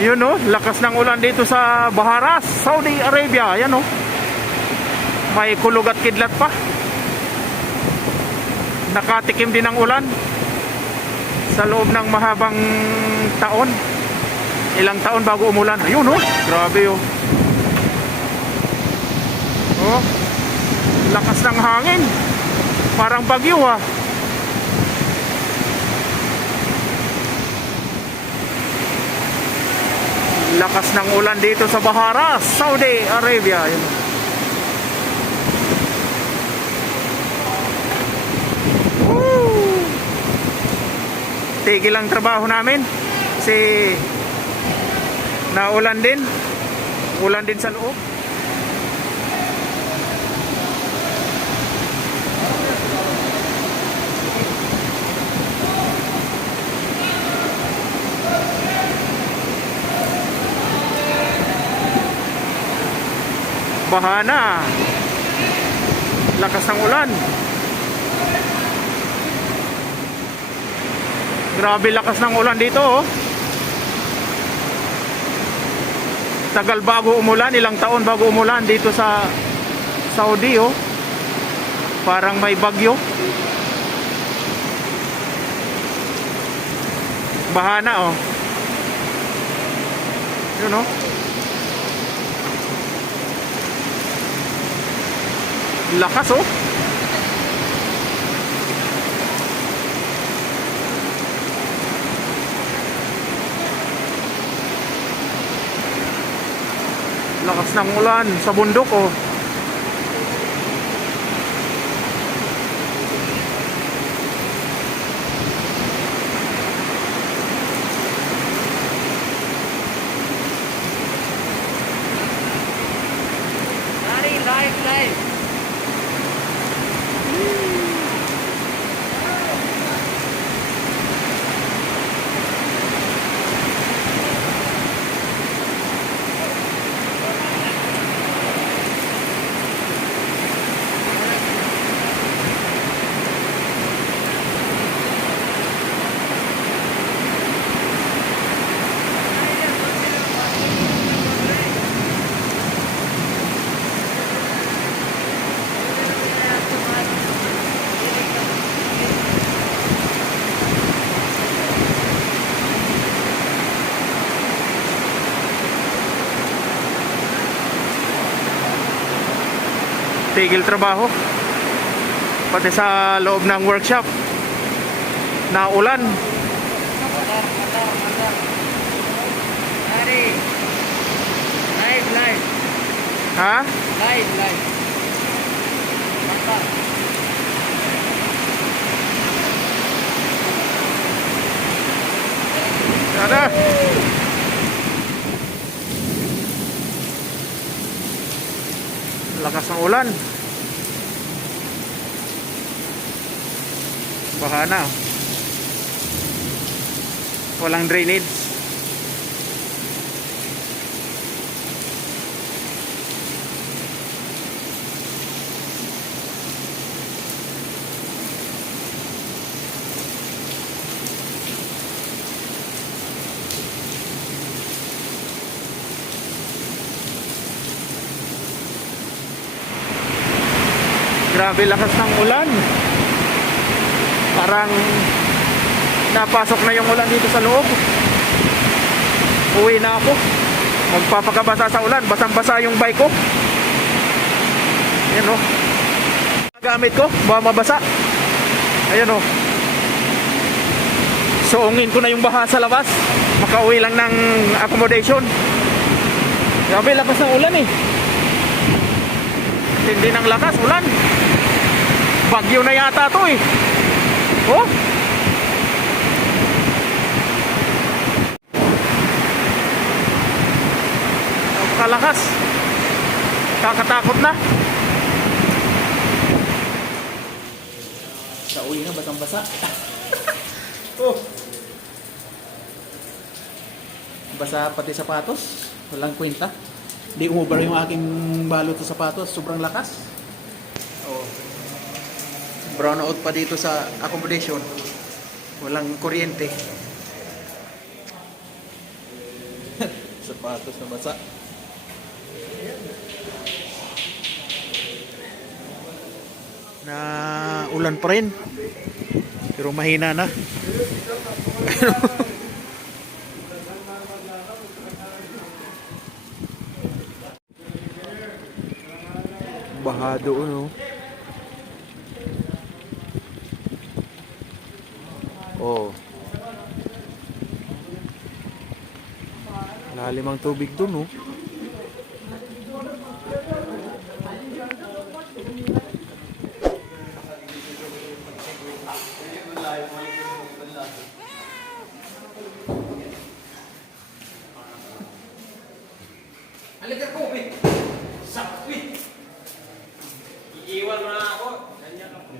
Yun oh, lakas ng ulan dito sa Baharas, Saudi Arabia. Yan oh. May kulog at kidlat pa. Nakatikim din ng ulan sa loob ng mahabang taon. Ilang taon bago umulan. Ayun oh, grabe oh. Oh, lakas ng hangin. Parang bagyo ah. Lakas ng ulan dito sa Baharas, Saudi Arabia. Ayun. Woo! Tigil ang trabaho namin kasi naulan din. Ulan din sa loob. Bahana. Lakas ng ulan. Grabe lakas ng ulan dito oh. Tagal bago umulan, ilang taon bago umulan dito sa Saudi oh. Parang may bagyo. Bahana oh. Yun oh. Lakas oh. Lakas ng ulan sa bundok oh. Live. Tigil trabaho pati sa loob ng workshop na ulan. Mandar. Hari. Live. Ha? Live. Mandar. Ada. Lakas ng ulan. Bahana. Walang drainage. Grabe lakas ng ulan. Parang napasok na yung ulan dito sa loob. Uwi na ako. Magpapakabasa sa ulan. Basang-basa yung bike ko. Ayan o. Gamit ko. Baka mabasa. Ayan o. Suungin ko na yung baha sa labas. Makauwi lang ng accommodation. Grabe lakas ng ulan eh. Hindi ng lakas ulan. Bagyo na yata to eh. Oh. Kalakas. Kakatakot na. Sa uwi na basang-basa. Oh. Basa pati sapatos. Walang kwenta. Di umubra yung aking balot sa sapatos. Sobrang lakas. Oh. Brown out pa dito sa accommodation. Walang kuryente. Sapatos na basa. Na ulan pa rin. Pero mahina na. Bahado ano. Oh. Lalim ang tubig dun, oh. Halika po, eh. Sakwi. Iiwan mo na ako. Ganyan ako.